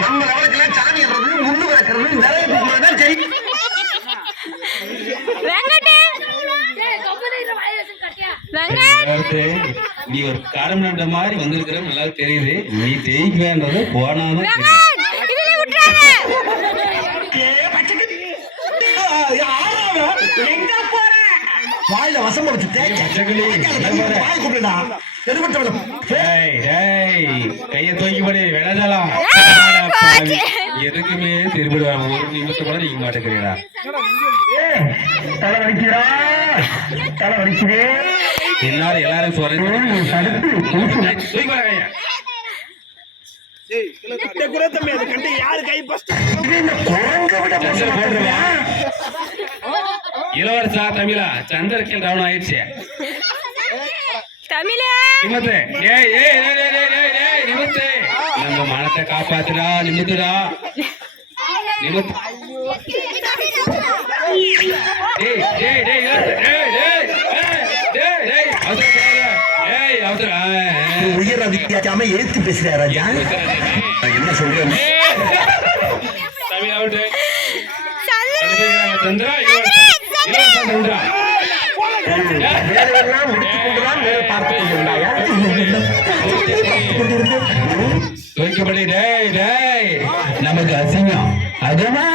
நம்ம லெவலுக்குலாம் சாமி ஏறுறது முள்ளு கிடக்கிறது நிறைய பேர் சரி. நீ ஒரு காரம் நண்ட மாதிரி வந்திருக்கிற நல்லா தெரியுது. நீ ஜெயிக்க வேண்டது போனாலும் வாயில வசம் வச்சு கைய தூக்கிப்படி விளையாடலாம். எதுக்குமே திரும்பிடுவாங்க. ஒரு நிமிஷம் கூட நீங்க மாட்டேங்கிறீங்களா? தலை வலிக்கிறா, தலை வலிக்குது. எல்லாரும் சொல்றேன். இளவரசா தமிழா சந்திரக்கல் டவுன் ஆயிடுச்சு. நம்ம மனத்தை காப்பாத்துடா. நிமித்துடா உயர் அதிகாம எழுத்து பேசுறாரு ராஜா. என்ன சொல்றேன்? சந்திரா வேலையெல்லாம் முடித்துக் கொண்டுதான் வேலை பார்த்துக் கொண்டிருந்தாயா? நமக்கு அசிங்கம் அதுதான்.